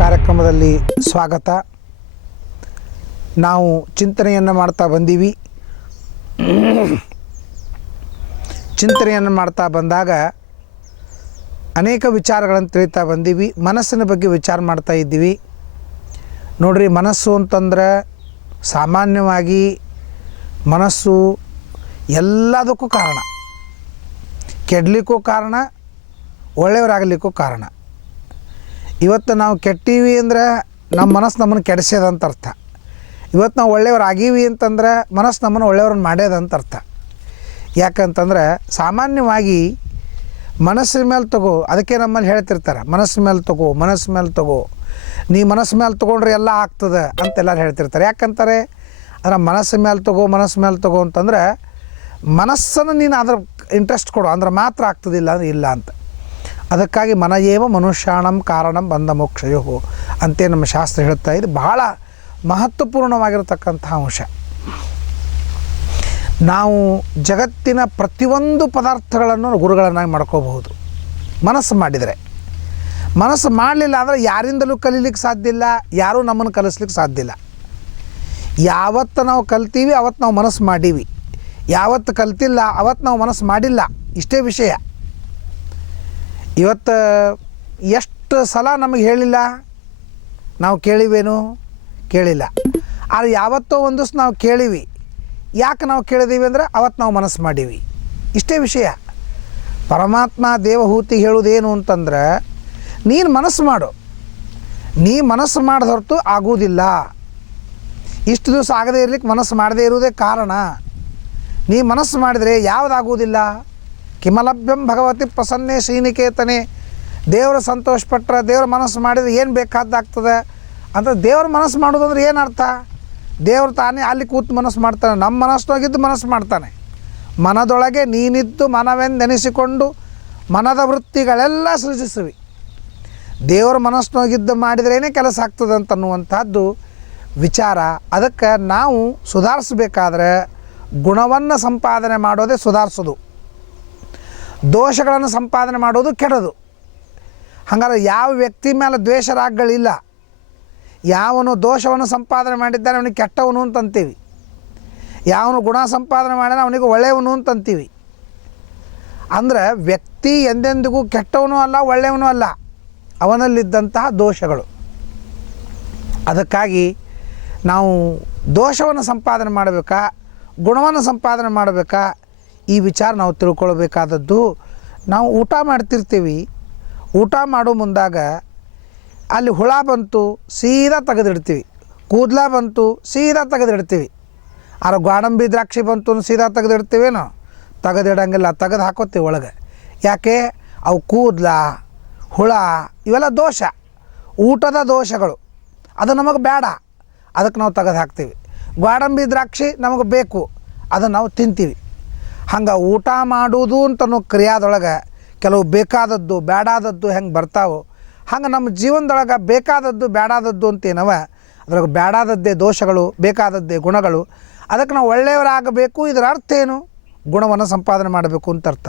ಕಾರ್ಯಕ್ರಮದಲ್ಲಿ ಸ್ವಾಗತ. ನಾವು ಚಿಂತನೆಯನ್ನು ಮಾಡ್ತಾ ಬಂದೀವಿ. ಚಿಂತನೆಯನ್ನು ಮಾಡ್ತಾ ಬಂದಾಗ ಅನೇಕ ವಿಚಾರಗಳನ್ನು ತಿಳಿತಾ ಬಂದೀವಿ. ಮನಸ್ಸಿನ ಬಗ್ಗೆ ವಿಚಾರ ಮಾಡ್ತಾ ಇದ್ದೀವಿ. ನೋಡ್ರಿ, ಮನಸ್ಸು ಅಂತಂದ್ರೆ ಸಾಮಾನ್ಯವಾಗಿ ಮನಸ್ಸು ಎಲ್ಲದಕ್ಕೂ ಕಾರಣ. ಕೆಡಲಿಕ್ಕೂ ಕಾರಣ, ಒಳ್ಳೆಯವರಾಗಲಿಕ್ಕೂ ಕಾರಣ. ಇವತ್ತು ನಾವು ಕೆಟ್ಟೀವಿ ಅಂದರೆ ನಮ್ಮ ಮನಸ್ಸು ನಮ್ಮನ್ನು ಕೆಡಿಸ್ಯದಂತ ಅರ್ಥ. ಇವತ್ತು ನಾವು ಒಳ್ಳೆಯವರಾಗೀವಿ ಅಂತಂದ್ರೆ ಮನಸ್ಸು ನಮ್ಮನ್ನು ಒಳ್ಳೆಯವ್ರನ್ನ ಮಾಡ್ಯದಂತ ಅರ್ಥ. ಯಾಕಂತಂದ್ರೆ ಸಾಮಾನ್ಯವಾಗಿ ಮನಸ್ಸಿನ ಮೇಲೆ ತಗೋ, ಅದಕ್ಕೆ ನಮ್ಮಲ್ಲಿ ಹೇಳ್ತಿರ್ತಾರೆ, ಮನಸ್ಸು ಮೇಲೆ ತಗೋ, ಮನಸ್ಸು ಮೇಲೆ ತಗೋ, ನೀ ಮನಸ್ಸು ಮೇಲೆ ತೊಗೊಂಡ್ರೆ ಎಲ್ಲ ಆಗ್ತದೆ ಅಂತೆಲ್ಲರೂ ಹೇಳ್ತಿರ್ತಾರೆ. ಯಾಕಂತಾರೆ ಅದರ ಮನಸ್ಸು ಮೇಲೆ ತಗೋ, ಮನಸ್ಸು ಮೇಲೆ ತಗೋ ಅಂತಂದ್ರೆ ಮನಸ್ಸನ್ನು ನೀನು ಅದ್ರ ಇಂಟ್ರೆಸ್ಟ್ ಕೊಡು ಅಂದ್ರೆ ಮಾತ್ರ ಆಗ್ತದಿಲ್ಲ ಅಂದ್ರೆ ಇಲ್ಲ ಅಂತ. ಅದಕ್ಕಾಗಿ ಮನಯೇವ ಮನುಷ್ಯಾಣಂ ಕಾರಣಂ ಬಂಧ ಮೋಕ್ಷಯೋ ಅಂತೇ ನಮ್ಮ ಶಾಸ್ತ್ರ ಹೇಳ್ತಾ ಇದು ಬಹಳ ಮಹತ್ವಪೂರ್ಣವಾಗಿರತಕ್ಕಂಥ ಅಂಶ. ನಾವು ಜಗತ್ತಿನ ಪ್ರತಿಯೊಂದು ಪದಾರ್ಥಗಳನ್ನು ಗುರುಗಳನ್ನಾಗಿ ಮಾಡ್ಕೋಬಹುದು ಮನಸ್ಸು ಮಾಡಿದರೆ. ಮನಸ್ಸು ಮಾಡಲಿಲ್ಲ ಅಂದರೆ ಯಾರಿಂದಲೂ ಕಲೀಲಿಕ್ಕೆ ಸಾಧ್ಯ ಇಲ್ಲ, ಯಾರೂ ನಮ್ಮನ್ನು ಕಲಿಸ್ಲಿಕ್ಕೆ ಸಾಧ್ಯ ಇಲ್ಲ. ಯಾವತ್ತು ನಾವು ಕಲ್ತೀವಿ ಅವತ್ತು ನಾವು ಮನಸ್ಸು ಮಾಡೀವಿ, ಯಾವತ್ತು ಕಲ್ತಿಲ್ಲ ಅವತ್ತು ನಾವು ಮನಸ್ಸು ಮಾಡಿಲ್ಲ. ಇಷ್ಟೇ ವಿಷಯ. ಇವತ್ತು ಎಷ್ಟು ಸಲ ನಮಗೆ ಹೇಳಿಲ್ಲ, ನಾವು ಕೇಳಿವೇನು? ಕೇಳಿಲ್ಲ. ಆದರೆ ಯಾವತ್ತೋ ಒಂದು ದಿವಸ ನಾವು ಕೇಳೀವಿ. ಯಾಕೆ ನಾವು ಕೇಳಿದೀವಿ ಅಂದರೆ ಅವತ್ತು ನಾವು ಮನಸ್ಸು ಮಾಡೀವಿ. ಇಷ್ಟೇ ವಿಷಯ. ಪರಮಾತ್ಮ ದೇವಹೂತಿ ಹೇಳೋದೇನು ಅಂತಂದ್ರೆ, ನೀನು ಮನಸ್ಸು ಮಾಡು, ನೀ ಮನಸ್ಸು ಮಾಡಿದ ಹೊರತು ಆಗುವುದಿಲ್ಲ. ಇಷ್ಟು ದಿವಸ ಆಗದೇ ಇರಲಿಕ್ಕೆ ಮನಸ್ಸು ಮಾಡದೇ ಇರುವುದೇ ಕಾರಣ. ನೀ ಮನಸ್ಸು ಮಾಡಿದರೆ ಯಾವುದಾಗುವುದಿಲ್ಲ? ಕಿಮಲಭ್ಯಂ ಭಗವತಿ ಪ್ರಸನ್ನೇ ಶ್ರೀನಿಕೇತನೆ. ದೇವರ ಸಂತೋಷಪಟ್ಟರೆ, ದೇವ್ರ ಮನಸ್ಸು ಮಾಡಿದರೆ ಏನು ಬೇಕಾದ್ದಾಗ್ತದೆ ಅಂತ. ದೇವ್ರ ಮನಸ್ಸು ಮಾಡೋದಂದ್ರೆ ಏನು ಅರ್ಥ? ದೇವ್ರು ತಾನೇ ಅಲ್ಲಿ ಕೂತು ಮನಸ್ಸು ಮಾಡ್ತಾನೆ, ನಮ್ಮ ಮನಸ್ಸಿನೋಗಿದ್ದು ಮನಸ್ಸು ಮಾಡ್ತಾನೆ. ಮನದೊಳಗೆ ನೀನಿದ್ದು ಮನವೆಂದೆನಿಸಿಕೊಂಡು ಮನದ ವೃತ್ತಿಗಳೆಲ್ಲ ಸೃಜಿಸುವಿ. ದೇವ್ರ ಮನಸ್ಸಿನೋಗಿದ್ದು ಮಾಡಿದ್ರೇ ಕೆಲಸ ಆಗ್ತದೆ ಅಂತನ್ನುವಂಥದ್ದು ವಿಚಾರ. ಅದಕ್ಕೆ ನಾವು ಸುಧಾರಿಸ್ಬೇಕಾದ್ರೆ ಗುಣವನ್ನು ಸಂಪಾದನೆ ಮಾಡೋದೇ ಸುಧಾರಿಸೋದು, ದೋಷಗಳನ್ನು ಸಂಪಾದನೆ ಮಾಡೋದು ಕೆಡೋದು. ಹಾಗಾದ್ರೆ ಯಾವ ವ್ಯಕ್ತಿ ಮೇಲೆ ದ್ವೇಷ ರಾಗಗಳಿಲ್ಲ. ಯಾವನು ದೋಷವನ್ನು ಸಂಪಾದನೆ ಮಾಡಿದ್ದಾನೆ ಅವನಿಗೆ ಕೆಟ್ಟವನು ಅಂತಂತೀವಿ, ಯಾವನು ಗುಣ ಸಂಪಾದನೆ ಮಾಡ್ಯಾನ ಅವನಿಗೆ ಒಳ್ಳೆಯವನು ಅಂತಂತೀವಿ. ಅಂದರೆ ವ್ಯಕ್ತಿ ಎಂದೆಂದಿಗೂ ಕೆಟ್ಟವನು ಅಲ್ಲ, ಒಳ್ಳೆಯವನು ಅಲ್ಲ, ಅವನಲ್ಲಿದ್ದಂತಹ ದೋಷಗಳು. ಅದಕ್ಕಾಗಿ ನಾವು ದೋಷವನ್ನು ಸಂಪಾದನೆ ಮಾಡಬೇಕಾ, ಗುಣವನ್ನು ಸಂಪಾದನೆ ಮಾಡಬೇಕಾ, ಈ ವಿಚಾರ ನಾವು ತಿಳ್ಕೊಳ್ಬೇಕಾದದ್ದು. ನಾವು ಊಟ ಮಾಡ್ತಿರ್ತೀವಿ, ಊಟ ಮಾಡೋ ಮುಂದಾಗ ಅಲ್ಲಿ ಹುಳ ಬಂತು ಸೀದಾ ತೆಗೆದಿಡ್ತೀವಿ, ಕೂದಲ ಬಂತು ಸೀದಾ ತೆಗೆದಿಡ್ತೀವಿ. ಆದ್ರೆ ಗೋಡಂಬಿ ದ್ರಾಕ್ಷಿ ಬಂತು ಸೀದಾ ತೆಗೆದಿಡ್ತೀವೇನೋ? ತೆಗೆದಿಡಂಗಿಲ್ಲ, ತೆಗೆದು ಹಾಕೋತೀವಿ ಒಳಗೆ. ಯಾಕೆ? ಅವು ಕೂದಲ, ಹುಳ ಇವೆಲ್ಲ ದೋಷ, ಊಟದ ದೋಷಗಳು. ಅದು ನಮಗೆ ಬೇಡ, ಅದಕ್ಕೆ ನಾವು ತೆಗೆದು ಹಾಕ್ತೀವಿ. ಗೋಡಂಬಿ ದ್ರಾಕ್ಷಿ ನಮಗೆ ಬೇಕು, ಅದನ್ನು ನಾವು ತಿಂತೀವಿ. ಹಂಗೆ ಊಟ ಮಾಡೋದು ಅಂತನೋ ಕ್ರಿಯಾದೊಳಗೆ ಕೆಲವು ಬೇಕಾದದ್ದು ಬೇಡಾದದ್ದು ಹೆಂಗೆ ಬರ್ತಾವೋ ಹಂಗೆ ನಮ್ಮ ಜೀವನದೊಳಗೆ ಬೇಕಾದದ್ದು ಬೇಡಾದದ್ದು ಅಂತೇನವ, ಅದ್ರಾಗ ಬೇಡಾದದ್ದೇ ದೋಷಗಳು, ಬೇಕಾದದ್ದೇ ಗುಣಗಳು. ಅದಕ್ಕೆ ನಾವು ಒಳ್ಳೆಯವರಾಗಬೇಕು, ಇದರ ಅರ್ಥ ಏನು? ಗುಣವನ್ನು ಸಂಪಾದನೆ ಮಾಡಬೇಕು ಅಂತ ಅರ್ಥ.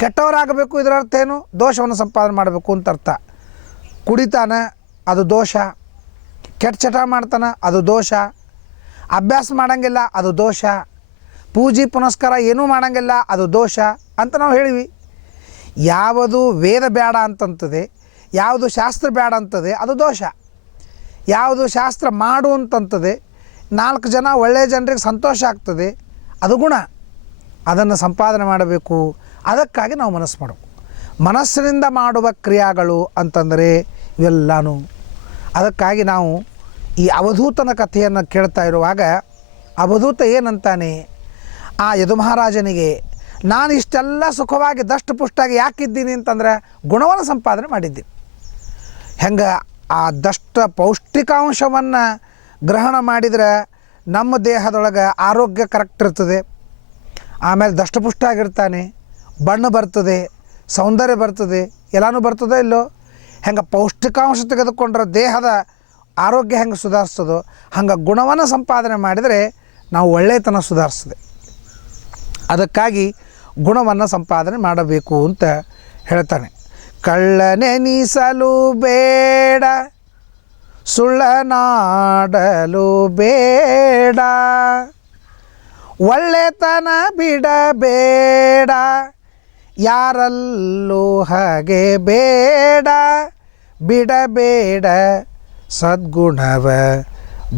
ಕೆಟ್ಟವರಾಗಬೇಕು, ಇದರ ಅರ್ಥ ಏನು? ದೋಷವನ್ನು ಸಂಪಾದನೆ ಮಾಡಬೇಕು ಅಂತ ಅರ್ಥ. ಕುಡಿತಾನೆ, ಅದು ದೋಷ. ಕೆಟ್ಟ ಚಟ ಮಾಡ್ತಾನೆ, ಅದು ದೋಷ. ಅಭ್ಯಾಸ ಮಾಡೋಂಗಿಲ್ಲ, ಅದು ದೋಷ. ಪೂಜೆ ಪುನಸ್ಕಾರ ಏನೂ ಮಾಡೋಂಗಿಲ್ಲ, ಅದು ದೋಷ ಅಂತ ನಾವು ಹೇಳಿವಿ. ಯಾವುದು ವೇದ ಬೇಡ ಅಂತಂತದೆ, ಯಾವುದು ಶಾಸ್ತ್ರ ಬೇಡ ಅಂತದೆ, ಅದು ದೋಷ. ಯಾವುದು ಶಾಸ್ತ್ರ ಮಾಡು ಅಂತಂತದೆ, 4 ಜನ ಒಳ್ಳೆಯ ಜನರಿಗೆ ಸಂತೋಷ ಆಗ್ತದೆ, ಅದು ಗುಣ. ಅದನ್ನು ಸಂಪಾದನೆ ಮಾಡಬೇಕು. ಅದಕ್ಕಾಗಿ ನಾವು ಮನಸ್ಸು ಮಾಡಬೇಕು. ಮನಸ್ಸಿನಿಂದ ಮಾಡುವ ಕ್ರಿಯಾಗಳು ಅಂತಂದರೆ ಇವೆಲ್ಲನೂ. ಅದಕ್ಕಾಗಿ ನಾವು ಈ ಅವಧೂತನ ಕಥೆಯನ್ನು ಕೇಳ್ತಾ ಇರುವಾಗ ಅವಧೂತ ಏನಂತಾನೆ, ಆ ಯದು ಮಹಾರಾಜನಿಗೆ ನಾನು ಇಷ್ಟೆಲ್ಲ ಸುಖವಾಗಿ ದಷ್ಟಪುಷ್ಟಾಗಿ ಯಾಕಿದ್ದೀನಿ ಅಂತಂದರೆ ಗುಣವನ್ನು ಸಂಪಾದನೆ ಮಾಡಿದ್ದೀನಿ. ಹೆಂಗೆ ಆ ದಷ್ಟ ಪೌಷ್ಟಿಕಾಂಶವನ್ನು ಗ್ರಹಣ ಮಾಡಿದರೆ ನಮ್ಮ ದೇಹದೊಳಗೆ ಆರೋಗ್ಯ ಕರೆಕ್ಟ್ ಇರ್ತದೆ, ಆಮೇಲೆ ದಷ್ಟಪುಷ್ಟಾಗಿರ್ತಾನೆ, ಬಣ್ಣ ಬರ್ತದೆ, ಸೌಂದರ್ಯ ಬರ್ತದೆ, ಎಲ್ಲನೂ ಬರ್ತದೆ ಇಲ್ಲೋ? ಹೆಂಗೆ ಪೌಷ್ಟಿಕಾಂಶ ತೆಗೆದುಕೊಂಡ್ರೆ ದೇಹದ ಆರೋಗ್ಯ ಹೆಂಗೆ ಸುಧಾರಿಸ್ತದೋ ಹಂಗೆ ಗುಣವನ್ನು ಸಂಪಾದನೆ ಮಾಡಿದರೆ ನಾವು ಒಳ್ಳೆಯತನ ಸುಧಾರಿಸ್ತದೆ. ಅದಕ್ಕಾಗಿ ಗುಣವನ್ನು ಸಂಪಾದನೆ ಮಾಡಬೇಕು ಅಂತ ಹೇಳ್ತಾನೆ. ಕಳ್ಳನೆನಿಸಲು ಬೇಡ ಸುಳ್ಳನಾಡಲು ಬೇಡ, ಒಳ್ಳೆತನ ಬಿಡಬೇಡ, ಯಾರಲ್ಲೂ ಹಾಗೆ ಬೇಡ, ಬಿಡಬೇಡ ಸದ್ಗುಣವ,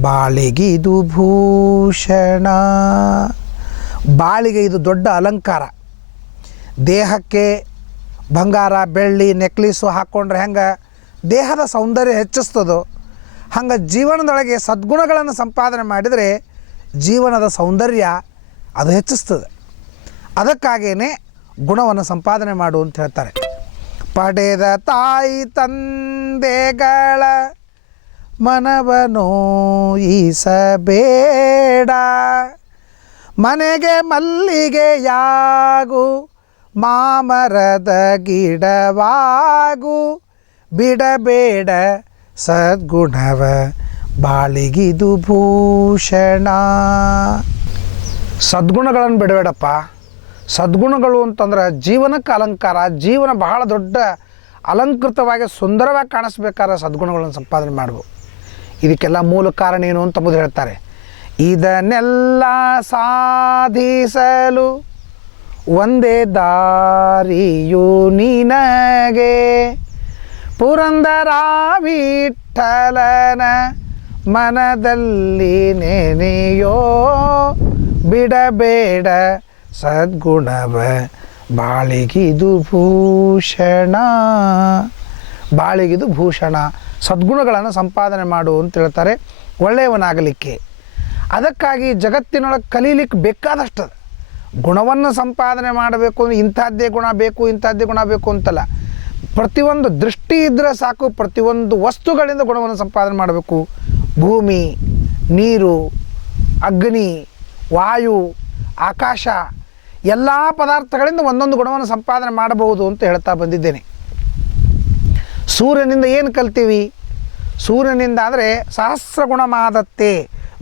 ಬಾಳಿಗಿದು ಭೂಷಣ. ಬಾಳಿಗೆ ಇದು ದೊಡ್ಡ ಅಲಂಕಾರ. ದೇಹಕ್ಕೆ ಬಂಗಾರ ಬೆಳ್ಳಿ ನೆಕ್ಲೇಸು ಹಾಕ್ಕೊಂಡ್ರೆ ಹೆಂಗೆ ದೇಹದ ಸೌಂದರ್ಯ ಹೆಚ್ಚಿಸ್ತದೋ ಹಂಗೆ ಜೀವನದೊಳಗೆ ಸದ್ಗುಣಗಳನ್ನು ಸಂಪಾದನೆ ಮಾಡಿದರೆ ಜೀವನದ ಸೌಂದರ್ಯ ಅದು ಹೆಚ್ಚಿಸ್ತದೆ. ಅದಕ್ಕಾಗಿಯೇ ಗುಣವನ್ನು ಸಂಪಾದನೆ ಮಾಡು ಅಂತ ಹೇಳ್ತಾರೆ. ಪಡೆದ ತಾಯಿ ತಂದೆಗಳ ಮನವನೋ ಈಸಬೇಡ, ಮನೆಗೆ ಮಲ್ಲಿಗೆಯಾಗು, ಮಾಮರದ ಗಿಡವಾಗು, ಬಿಡಬೇಡ ಸದ್ಗುಣವ, ಬಾಳಿಗಿದು ಭೂಷಣ. ಸದ್ಗುಣಗಳನ್ನು ಬಿಡಬೇಡಪ್ಪ. ಸದ್ಗುಣಗಳು ಅಂತಂದ್ರೆ ಜೀವನಕ್ಕೆ ಅಲಂಕಾರ. ಜೀವನ ಬಹಳ ದೊಡ್ಡ ಅಲಂಕೃತವಾಗಿ ಸುಂದರವಾಗಿ ಕಾಣಿಸ್ಬೇಕಾದ್ರೆ ಸದ್ಗುಣಗಳನ್ನು ಸಂಪಾದನೆ ಮಾಡ್ಬೋದು. ಇದಕ್ಕೆಲ್ಲ ಮೂಲ ಕಾರಣ ಏನು ಅಂತ ಮೊದಲು ಹೇಳ್ತಾರೆ. ಇದನ್ನೆಲ್ಲ ಸಾಧಿಸಲು ಒಂದೇ ದಾರಿಯು ನಿನಗೆ, ಪುರಂದರ ವಿಠ್ಠಲನ ಮನದಲ್ಲಿ ನೆನೆಯೋ, ಬಿಡಬೇಡ ಸದ್ಗುಣವ, ಬಾಳಿಗಿದು ಭೂಷಣ. ಬಾಳಿಗಿದು ಭೂಷಣ. ಸದ್ಗುಣಗಳನ್ನು ಸಂಪಾದನೆ ಮಾಡು ಅಂತ ಹೇಳ್ತಾರೆ ಒಳ್ಳೆಯವನಾಗಲಿಕ್ಕೆ. ಅದಕ್ಕಾಗಿ ಜಗತ್ತಿನೊಳಗೆ ಕಲೀಲಿಕ್ಕೆ ಬೇಕಾದಷ್ಟು ಗುಣವನ್ನು ಸಂಪಾದನೆ ಮಾಡಬೇಕು ಅಂದರೆ ಇಂಥದ್ದೇ ಗುಣ ಬೇಕು ಇಂಥದ್ದೇ ಗುಣ ಬೇಕು ಅಂತಲ್ಲ. ಪ್ರತಿಯೊಂದು ದೃಷ್ಟಿ ಇದ್ದರೆ ಸಾಕು. ಪ್ರತಿಯೊಂದು ವಸ್ತುಗಳಿಂದ ಗುಣವನ್ನು ಸಂಪಾದನೆ ಮಾಡಬೇಕು. ಭೂಮಿ, ನೀರು, ಅಗ್ನಿ, ವಾಯು, ಆಕಾಶ ಎಲ್ಲ ಪದಾರ್ಥಗಳಿಂದ ಒಂದೊಂದು ಗುಣವನ್ನು ಸಂಪಾದನೆ ಮಾಡಬಹುದು ಅಂತ ಹೇಳ್ತಾ ಬಂದಿದ್ದೇನೆ. ಸೂರ್ಯನಿಂದ ಏನು ಕಲ್ತೀವಿ? ಸೂರ್ಯನಿಂದ ಅಂದರೆ ಸಹಸ್ರ ಗುಣಮಾದತ್ತೆ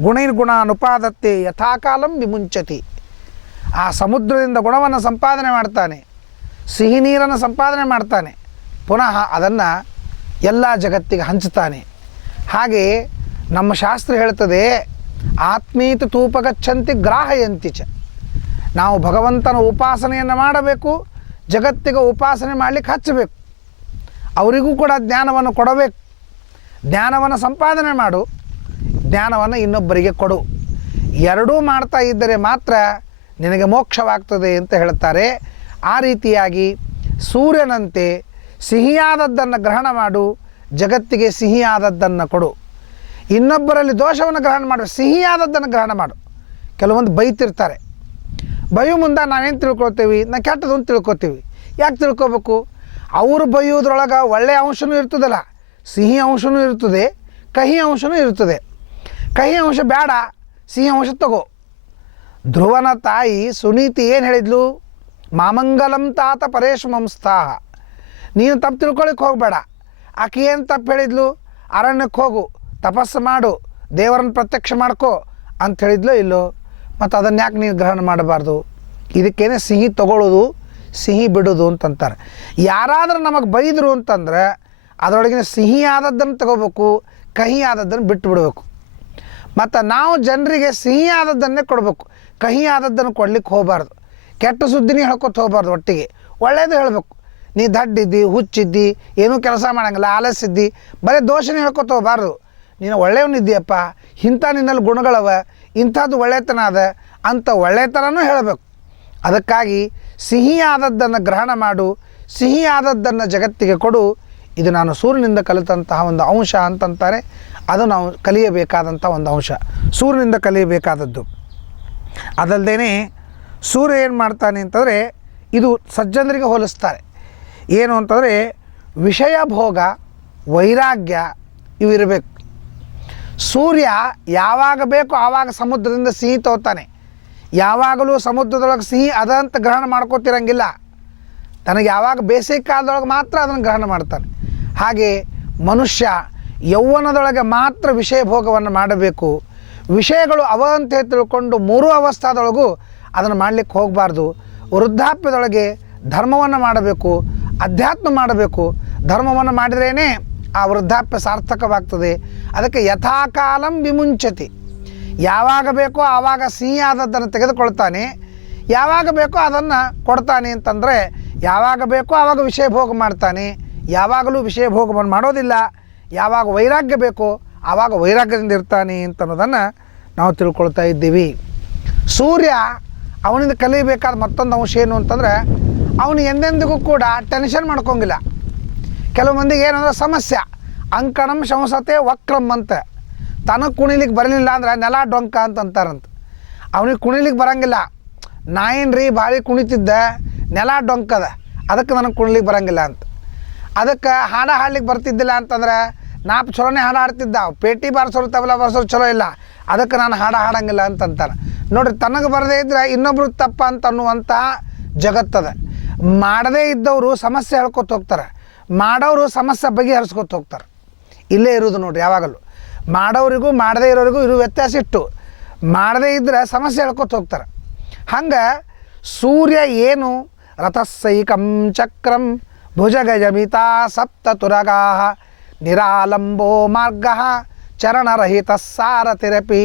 ಗುಣೈರ್ಗುಣ ಅನುಪಾದತ್ತೆ ಯಥಾಕಾಲಂ ವಿಮುಂಚತಿ. ಆ ಸಮುದ್ರದಿಂದ ಗುಣವನ್ನು ಸಂಪಾದನೆ ಮಾಡ್ತಾನೆ, ಸಿಹಿ ನೀರನ್ನು ಸಂಪಾದನೆ ಮಾಡ್ತಾನೆ, ಪುನಃ ಅದನ್ನು ಎಲ್ಲ ಜಗತ್ತಿಗೆ ಹಂಚ್ತಾನೆ. ಹಾಗೆ ನಮ್ಮ ಶಾಸ್ತ್ರ ಹೇಳ್ತದೆ, ಆತ್ಮೀತ ತೂಪಗಚ್ಚಂತಿ ಗ್ರಾಹಯಂತಿ ಚ. ನಾವು ಭಗವಂತನ ಉಪಾಸನೆಯನ್ನು ಮಾಡಬೇಕು, ಜಗತ್ತಿಗೆ ಉಪಾಸನೆ ಮಾಡಲಿಕ್ಕೆ ಹಚ್ಚಬೇಕು, ಅವರಿಗೂ ಕೂಡ ಜ್ಞಾನವನ್ನು ಕೊಡಬೇಕು. ಜ್ಞಾನವನ್ನು ಸಂಪಾದನೆ ಮಾಡು, ಜ್ಞಾನವನ್ನು ಇನ್ನೊಬ್ಬರಿಗೆ ಕೊಡು. ಎರಡೂ ಮಾಡ್ತಾ ಇದ್ದರೆ ಮಾತ್ರ ನಿನಗೆ ಮೋಕ್ಷವಾಗ್ತದೆ ಅಂತ ಹೇಳ್ತಾರೆ. ಆ ರೀತಿಯಾಗಿ ಸೂರ್ಯನಂತೆ ಸಿಹಿಯಾದದ್ದನ್ನು ಗ್ರಹಣ ಮಾಡು, ಜಗತ್ತಿಗೆ ಸಿಹಿಯಾದದ್ದನ್ನು ಕೊಡು. ಇನ್ನೊಬ್ಬರಲ್ಲಿ ದೋಷವನ್ನು ಗ್ರಹಣ ಮಾಡು, ಸಿಹಿಯಾದದ್ದನ್ನು ಗ್ರಹಣ ಮಾಡು. ಕೆಲವೊಂದು ಬೈತಿರ್ತಾರೆ, ಬೈಯೋ ಮುಂದೆ ನಾವೇನು ತಿಳ್ಕೊಳ್ತೀವಿ? ನಾ ಕೆಟ್ಟದ್ದು ಅಂತ ತಿಳ್ಕೊತೀವಿ. ಯಾಕೆ ತಿಳ್ಕೊಬೇಕು? ಅವರು ಬೈಯೋದ್ರೊಳಗೆ ಒಳ್ಳೆಯ ಅಂಶವೂ ಇರ್ತದಲ್ಲ, ಸಿಹಿ ಅಂಶವೂ ಇರ್ತದೆ, ಕಹಿ ಅಂಶವೂ ಇರ್ತದೆ. ಕಹಿ ಅಂಶ ಬೇಡ, ಸಿಹಿ ಅಂಶ ತಗೋ. ಧ್ರುವನ ತಾಯಿ ಸುನೀತಿ ಏನು ಹೇಳಿದ್ಲು? ಮಾಮಂಗಲಂ ತಾತ ಪರೇಶಮಂಸ್ಥಾಹ. ನೀನು ತಪ್ಪು ತಿಳ್ಕೊಳಿಕ್ಕೆ ಹೋಗಬೇಡ. ಆಕೆ ಏನು ತಪ್ಪು ಹೇಳಿದ್ಲು? ಅರಣ್ಯಕ್ಕೆ ಹೋಗು, ತಪಸ್ಸು ಮಾಡು, ದೇವರನ್ನು ಪ್ರತ್ಯಕ್ಷ ಮಾಡ್ಕೋ ಅಂತ ಹೇಳಿದ್ಲೋ ಇಲ್ಲೋ? ಮತ್ತು ಅದನ್ನು ಯಾಕೆ ನೀನು ಗ್ರಹಣ ಮಾಡಬಾರ್ದು? ಇದಕ್ಕೇನೆ ಸಿಹಿ ತಗೊಳ್ಳೋದು, ಸಿಹಿ ಬಿಡೋದು ಅಂತಂತಾರೆ. ಯಾರಾದರೂ ನಮಗೆ ಬೈದರು ಅಂತಂದ್ರೆ ಅದರೊಳಗಿನ ಸಿಹಿ ಆದದ್ದನ್ನು ತಗೋಬೇಕು, ಕಹಿ ಆದದ್ದನ್ನು ಬಿಟ್ಟು ಬಿಡಬೇಕು. ಮತ್ತು ನಾವು ಜನರಿಗೆ ಸಿಹಿ ಆದದ್ದನ್ನೇ ಕೊಡಬೇಕು, ಕಹಿ ಆದದ್ದನ್ನು ಕೊಡ್ಲಿಕ್ಕೆ ಹೋಗಬಾರ್ದು. ಕೆಟ್ಟ ಸುದ್ದಿನೇ ಹೇಳ್ಕೊತ ಹೋಗಬಾರ್ದು. ಒಟ್ಟಿಗೆ ಒಳ್ಳೆಯದು ಹೇಳಬೇಕು. ನೀ ದಡ್ಡಿದ್ದಿ, ಹುಚ್ಚಿದ್ದಿ, ಏನೂ ಕೆಲಸ ಮಾಡೋಂಗಿಲ್ಲ, ಆಲಸ್ಸಿದ್ದಿ, ಬರೀ ದೋಷನೇ ಹೇಳ್ಕೊತ ಹೋಗಬಾರ್ದು. ನೀನು ಒಳ್ಳೆಯವನಿದ್ದೀಯಪ್ಪ, ಇಂಥ ನಿನ್ನಲ್ಲಿ ಗುಣಗಳವ, ಇಂಥದ್ದು ಒಳ್ಳೆತನ ಅದ ಅಂತ ಒಳ್ಳೆತನೂ ಹೇಳಬೇಕು. ಅದಕ್ಕಾಗಿ ಸಿಹಿಯಾದದ್ದನ್ನು ಗ್ರಹಣ ಮಾಡು, ಸಿಹಿಯಾದದ್ದನ್ನು ಜಗತ್ತಿಗೆ ಕೊಡು. ಇದು ನಾನು ಸೂರ್ಯನಿಂದ ಕಲಿತಂತಹ ಒಂದು ಅಂಶ ಅಂತಂತಾರೆ. ಅದು ನಾವು ಕಲಿಯಬೇಕಾದಂಥ ಒಂದು ಅಂಶ, ಸೂರ್ಯನಿಂದ ಕಲಿಯಬೇಕಾದದ್ದು. ಅದಲ್ಲದೇ ಸೂರ್ಯ ಏನು ಮಾಡ್ತಾನೆ ಅಂತಂದರೆ, ಇದು ಸಜ್ಜನರಿಗೆ ಹೋಲಿಸ್ತಾರೆ. ಏನು ಅಂತಂದರೆ ವಿಷಯ ಭೋಗ, ವೈರಾಗ್ಯ ಇವು ಇರಬೇಕು. ಸೂರ್ಯ ಯಾವಾಗ ಬೇಕು ಆವಾಗ ಸಮುದ್ರದಿಂದ ಸಿಹಿ ತಗೋತಾನೆ. ಯಾವಾಗಲೂ ಸಮುದ್ರದೊಳಗೆ ಸಿಹಿ ಅದ ಅಂತ ಗ್ರಹಣ ಮಾಡ್ಕೋತಿರಂಗಿಲ್ಲ. ತನಗೆ ಯಾವಾಗ ಬೇಸಿಗೆ ಕಾಲದೊಳಗೆ ಮಾತ್ರ ಅದನ್ನು ಗ್ರಹಣ ಮಾಡ್ತಾನೆ. ಹಾಗೆ ಮನುಷ್ಯ ಯೌವನದೊಳಗೆ ಮಾತ್ರ ವಿಷಯ ಭೋಗವನ್ನು ಮಾಡಬೇಕು. ವಿಷಯಗಳು ಅವ ಅಂತ ತಿಳ್ಕೊಂಡು ಮೂರೂ ಅವಸ್ಥಾದೊಳಗೂ ಅದನ್ನು ಮಾಡಲಿಕ್ಕೆ ಹೋಗಬಾರ್ದು. ವೃದ್ಧಾಪ್ಯದೊಳಗೆ ಧರ್ಮವನ್ನು ಮಾಡಬೇಕು, ಅಧ್ಯಾತ್ಮ ಮಾಡಬೇಕು. ಧರ್ಮವನ್ನು ಮಾಡಿದ್ರೇ ಆ ವೃದ್ಧಾಪ್ಯ ಸಾರ್ಥಕವಾಗ್ತದೆ. ಅದಕ್ಕೆ ಯಥಾಕಾಲಂ ವಿಮುಂಚತಿ, ಯಾವಾಗ ಬೇಕೋ ಆವಾಗ ಸಿಹಿಯಾದದ್ದನ್ನು ತೆಗೆದುಕೊಳ್ತಾನೆ, ಯಾವಾಗ ಬೇಕೋ ಅದನ್ನು ಕೊಡ್ತಾನೆ ಅಂತಂದರೆ ಯಾವಾಗ ಬೇಕೋ ಆವಾಗ ವಿಷಯ ಭೋಗ ಮಾಡ್ತಾನೆ, ಯಾವಾಗಲೂ ವಿಷಯ ಭೋಗವನ್ನು ಮಾಡೋದಿಲ್ಲ. ಯಾವಾಗ ವೈರಾಗ್ಯ ಬೇಕೋ ಆವಾಗ ವೈರಾಗ್ಯದಿಂದ ಇರ್ತಾನೆ ಅಂತ ಅನ್ನೋದನ್ನು ನಾವು ತಿಳ್ಕೊಳ್ತಾ ಇದ್ದೀವಿ. ಸೂರ್ಯ ಅವನಿಂದ ಕಲಿಬೇಕಾದ ಮತ್ತೊಂದು ಅಂಶ ಏನು ಅಂತಂದರೆ ಅವನು ಎಂದೆಂದಿಗೂ ಕೂಡ ಟೆನ್ಷನ್ ಮಾಡ್ಕೊಂಗಿಲ್ಲ. ಕೆಲವು ಮಂದಿಗೆ ಏನಂದ್ರೆ ಸಮಸ್ಯೆ, ಅಂಕಣಂ ಶಂಸತೆ ವಕ್ರಮ್ ಅಂತ, ತನಗೆ ಕುಣಿಲಿಕ್ಕೆ ಬರಲಿಲ್ಲ ಅಂದ್ರೆ ನೆಲ ಡೊಂಕ ಅಂತಾರಂತ. ಅವನಿಗೆ ಕುಣಿಲಿಕ್ಕೆ ಬರೋಂಗಿಲ್ಲ, ನಾಯೇನ್ರಿ ಭಾಳ ಕುಣಿತಿದ್ದೆ, ನೆಲ ಡೊಂಕದ, ಅದಕ್ಕೆ ನನಗೆ ಕುಣಿಲಿಕ್ಕೆ ಬರೋಂಗಿಲ್ಲ ಅಂತ. ಅದಕ್ಕೆ ಹಾಡು ಹಾಡ್ಲಿಕ್ಕೆ ಬರ್ತಿದ್ದಿಲ್ಲ ಅಂತಂದ್ರೆ ನಾಲ್ಕು ಚಲೋನೇ ಹಾಡು ಹಾಡ್ತಿದ್ದ, ಪೇಟಿ ಬಾರಿಸೋರು ತಬಲ ಬಾರಿಸೋರು ಚಲೋ ಇಲ್ಲ, ಅದಕ್ಕೆ ನಾನು ಹಾಡು ಹಾಡಂಗಿಲ್ಲ ಅಂತಂತಾರೆ. ನೋಡ್ರಿ, ತನಗೆ ಬರದೇ ಇದ್ದರೆ ಇನ್ನೊಬ್ರು ತಪ್ಪ ಅಂತ ಅನ್ನುವಂಥ ಜಗತ್ತದ. ಮಾಡದೇ ಇದ್ದವರು ಸಮಸ್ಯೆ ಹೇಳ್ಕೊತ ಹೋಗ್ತಾರೆ, ಮಾಡೋರು ಸಮಸ್ಯೆ ಬಗೆಹರಿಸ್ಕೊತ ಹೋಗ್ತಾರೆ. ಇಲ್ಲೇ ಇರೋದು ನೋಡ್ರಿ, ಯಾವಾಗಲೂ ಮಾಡೋರಿಗೂ ಮಾಡದೇ ಇರೋರಿಗೂ ಇರೋ ವ್ಯತ್ಯಾಸ ಇಟ್ಟು, ಮಾಡದೇ ಇದ್ದರೆ ಸಮಸ್ಯೆ ಹೇಳ್ಕೊತ ಹೋಗ್ತಾರೆ. ಹಂಗೆ ಸೂರ್ಯ ಏನು ರಥಸೈಕಂ ಚಕ್ರಂ ಭುಜಗಜಮಿತಾ ಸಪ್ತ ತುರಗಾ ನಿರಾಲಂಬೋ ಮಾರ್ಗ ಚರಣರಹಿತ ಸಾರಥಿರಪಿ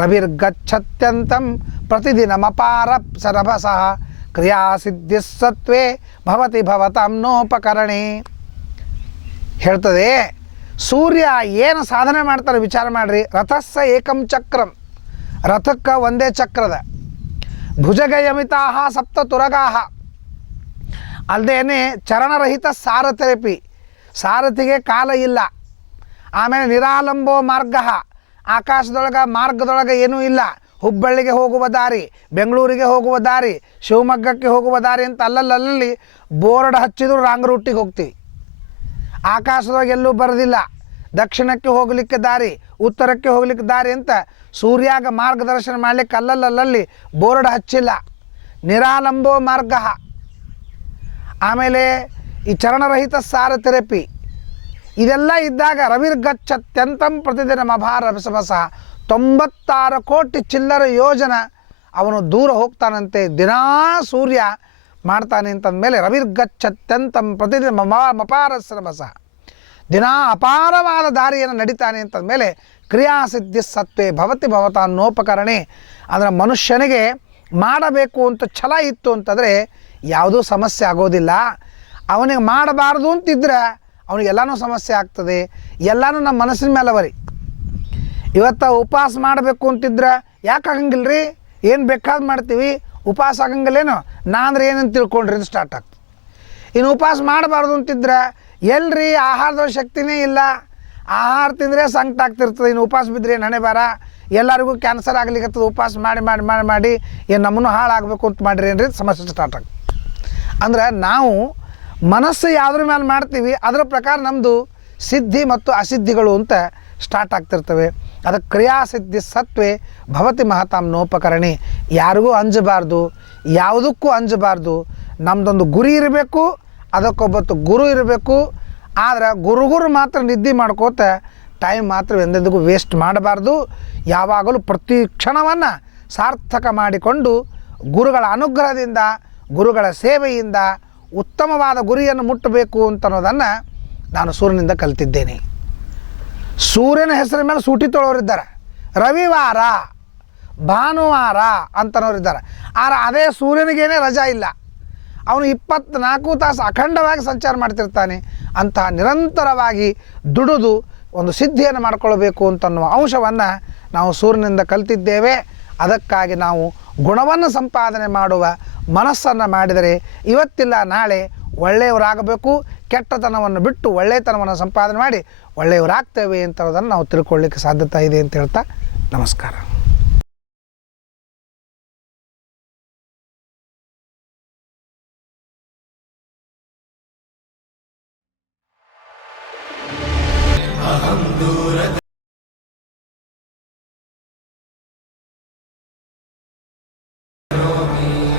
ರವಿರ್ಗಚ್ಚತ್ಯಂತಂ ಪ್ರತಿದಿನಮಪಾರ ಸರಭಸಃ ಕ್ರಿಯಾಸಿದ್ಧಿಸ್ಸತ್ವೇ ಭವತಿ ಭವತಾಂ ನೋಪಕರಣೆ. ಹೇಳ್ತದೆ ಸೂರ್ಯ ಏನು ಸಾಧನೆ ಮಾಡ್ತಾರೆ ವಿಚಾರ ಮಾಡಿರಿ. ರಥಸ್ಸ ಏಕಂ ಚಕ್ರಂ, ರಥಕ್ಕೆ ಒಂದೇ ಚಕ್ರದ, ಭುಜಗಯಮಿತಾ ಸಪ್ತ ತುರಗಾ, ಅಲ್ಲದೇನೆ ಚರಣರಹಿತ ಸಾರಥಿರಪಿ, ಸಾರಥಿಗೆ ಕಾಲ ಇಲ್ಲ. ಆಮೇಲೆ ನಿರಾಲಂಬೋ ಮಾರ್ಗ, ಆಕಾಶದೊಳಗೆ ಮಾರ್ಗದೊಳಗೆ ಏನೂ ಇಲ್ಲ. ಹುಬ್ಬಳ್ಳಿಗೆ ಹೋಗುವ ದಾರಿ, ಬೆಂಗಳೂರಿಗೆ ಹೋಗುವ ದಾರಿ, ಶಿವಮೊಗ್ಗಕ್ಕೆ ಹೋಗುವ ದಾರಿ ಅಂತ ಅಲ್ಲಲ್ಲಿ ಬೋರ್ಡ್ ಹಚ್ಚಿದ್ರು ರಾಂಗ್ ರೂಟಿಗೆ ಹೋಗ್ತೀವಿ. ಆಕಾಶದೊಳಗೆ ಎಲ್ಲೂ ಬರೋದಿಲ್ಲ. ದಕ್ಷಿಣಕ್ಕೆ ಹೋಗಲಿಕ್ಕೆ ದಾರಿ, ಉತ್ತರಕ್ಕೆ ಹೋಗ್ಲಿಕ್ಕೆ ದಾರಿ ಅಂತ ಸೂರ್ಯಾಗ ಮಾರ್ಗದರ್ಶನ ಮಾಡಲಿಕ್ಕೆ ಅಲ್ಲಲ್ಲಿ ಬೋರ್ಡ್ ಹಚ್ಚಿಲ್ಲ. ನಿರಾಲಂಬೋ ಮಾರ್ಗ. ಆಮೇಲೆ ಈ ಚರಣರಹಿತ ಸಾರಥಿರಪಿ, ಇದೆಲ್ಲ ಇದ್ದಾಗ ರವಿರ್ಗಚ್ಚತ್ಯಂತಂ ಪ್ರತಿದಿನ ಮಭಾರ ರಸಭಸಃ, 96 ಕೋಟಿ ಚಿಲ್ಲರ ಯೋಜನ ಅವನು ದೂರ ಹೋಗ್ತಾನಂತೆ ದಿನಾ ಸೂರ್ಯ ಮಾಡ್ತಾನೆ ಅಂತಂದಮೇಲೆ ರವಿರ್ಗಚ್ಚತ್ಯಂತಂ ಪ್ರತಿದಿನ ಮಪಾರ ರಸಭಸಃ, ದಿನಾ ಅಪಾರವಾದ ದಾರಿಯನ್ನು ನಡೀತಾನೆ ಅಂತಂದಮೇಲೆ ಕ್ರಿಯಾಸಿದ್ಧಿ ಸತ್ವೇ ಭವತಿ ಭವತಾ ಅನ್ನೋಪಕರಣೆ. ಅಂದರೆ ಮನುಷ್ಯನಿಗೆ ಮಾಡಬೇಕು ಅಂತ ಛಲ ಇತ್ತು ಅಂತಂದರೆ ಯಾವುದೂ ಸಮಸ್ಯೆ ಆಗೋದಿಲ್ಲ. ಅವನಿಗೆ ಮಾಡಬಾರ್ದು ಅಂತಿದ್ರೆ ಅವನಿಗೆಲ್ಲನೂ ಸಮಸ್ಯೆ ಆಗ್ತದೆ. ಎಲ್ಲನೂ ನಮ್ಮ ಮನಸ್ಸಿನ ಮೇಲೆ ಬರಿ. ಇವತ್ತು ಉಪವಾಸ ಮಾಡಬೇಕು ಅಂತಿದ್ರೆ ಯಾಕೆ ಆಗಂಗಿಲ್ಲ ರೀ, ಏನು ಬೇಕಾದ್ ಮಾಡ್ತೀವಿ, ಉಪವಾಸ ಆಗಂಗಿಲ್ಲೇನು, ನಾ ಅಂದ್ರೆ ಏನಂತ ತಿಳ್ಕೊಂಡ್ರಿ ಇದು ಸ್ಟಾರ್ಟ್ ಆಗ್ತದೆ. ಇನ್ನು ಉಪವಾಸ ಮಾಡಬಾರ್ದು ಅಂತಿದ್ರೆ ಎಲ್ರಿ ಆಹಾರದ ಶಕ್ತಿನೇ ಇಲ್ಲ, ಆಹಾರ ತಿಂದರೆ ಸಂಕಟ ಆಗ್ತಿರ್ತದೆ, ಇನ್ನು ಉಪವಾಸ ಬಿದ್ದರೆ ಏನು ಹಣೆ ಬಾರ, ಎಲ್ಲರಿಗೂ ಕ್ಯಾನ್ಸರ್ ಆಗ್ಲಿಕ್ಕತ್ತದ, ಉಪವಾಸ ಮಾಡಿ ಮಾಡಿ ಮಾಡಿ ಮಾಡಿ ಏನು ನಮ್ಮನ್ನು ಹಾಳಾಗಬೇಕು ಅಂತ ಮಾಡಿರಿ ಏನ್ರಿ ಸಮಸ್ಯೆ ಸ್ಟಾರ್ಟ್ ಆಗ್ತದೆ. ಅಂದ್ರೆ ನಾವು ಮನಸ್ಸು ಯಾವುದ್ರ ಮೇಲೆ ಮಾಡ್ತೀವಿ ಅದರ ಪ್ರಕಾರ ನಮ್ಮದು ಸಿದ್ಧಿ ಮತ್ತು ಅಸಿದ್ಧಿಗಳು ಅಂತ ಸ್ಟಾರ್ಟ್ ಆಗ್ತಿರ್ತವೆ. ಅದಕ್ಕೆ ಕ್ರಿಯಾಸಿದ್ಧಿ ಸತ್ವೇ ಭವತಿ ಮಹತಾಂ ನೋಪಕರಣಿ. ಯಾರಿಗೂ ಅಂಜಬಾರ್ದು, ಯಾವುದಕ್ಕೂ ಅಂಜಬಾರ್ದು. ನಮ್ಮದೊಂದು ಗುರಿ ಇರಬೇಕು, ಅದಕ್ಕೊಬ್ಬತ್ತು ಗುರು ಇರಬೇಕು. ಆದರೆ ಗುರುಗುರು ಮಾತ್ರ ನಿದ್ದೆ ಮಾಡ್ಕೋತ ಟೈಮ್ ಮಾತ್ರ ಎಂದೆಂದಿಗೂ ವೇಸ್ಟ್ ಮಾಡಬಾರ್ದು. ಯಾವಾಗಲೂ ಪ್ರತಿ ಕ್ಷಣವನ್ನು ಸಾರ್ಥಕ ಮಾಡಿಕೊಂಡು ಗುರುಗಳ ಅನುಗ್ರಹದಿಂದ, ಗುರುಗಳ ಸೇವೆಯಿಂದ ಉತ್ತಮವಾದ ಗುರಿಯನ್ನು ಮುಟ್ಟಬೇಕು ಅಂತ ಅನ್ನೋದನ್ನು ನಾನು ಸೂರ್ಯನಿಂದ ಕಲಿತಿದ್ದೇನೆ. ಸೂರ್ಯನ ಹೆಸರಿನ ಮೇಲೆ ಸೂಟಿ ತೊಳೋರಿದ್ದಾರೆ, ರವಿವಾರ ಭಾನುವಾರ ಅಂತನೋರಿದ್ದಾರೆ. ಆದರೆ ಅದೇ ಸೂರ್ಯನಿಗೇನೆ ರಜಾ ಇಲ್ಲ, ಅವನು 24 ತಾಸು ಅಖಂಡವಾಗಿ ಸಂಚಾರ ಮಾಡ್ತಿರ್ತಾನೆ. ಅಂತಹ ನಿರಂತರವಾಗಿ ದುಡಿದು ಒಂದು ಸಿದ್ಧಿಯನ್ನು ಮಾಡ್ಕೊಳ್ಬೇಕು ಅಂತನ್ನುವ ಅಂಶವನ್ನು ನಾವು ಸೂರ್ಯನಿಂದ ಕಲಿತಿದ್ದೇವೆ. ಅದಕ್ಕಾಗಿ ನಾವು ಗುಣವನ್ನು ಸಂಪಾದನೆ ಮಾಡುವ ಮನಸ್ಸನ್ನು ಮಾಡಿದರೆ ಇವತ್ತಿಲ್ಲ ನಾಳೆ ಒಳ್ಳೆಯವರಾಗಬೇಕು. ಕೆಟ್ಟತನವನ್ನು ಬಿಟ್ಟು ಒಳ್ಳೆಯತನವನ್ನು ಸಂಪಾದನೆ ಮಾಡಿ ಒಳ್ಳೆಯವರಾಗ್ತೇವೆ ಅಂತನ್ನೋದನ್ನು ನಾವು ತಿಳ್ಕೊಳ್ಳಿಕ್ಕೆ ಸಾಧ್ಯತೆ ಇದೆ ಅಂತ ಹೇಳ್ತಾ ನಮಸ್ಕಾರ.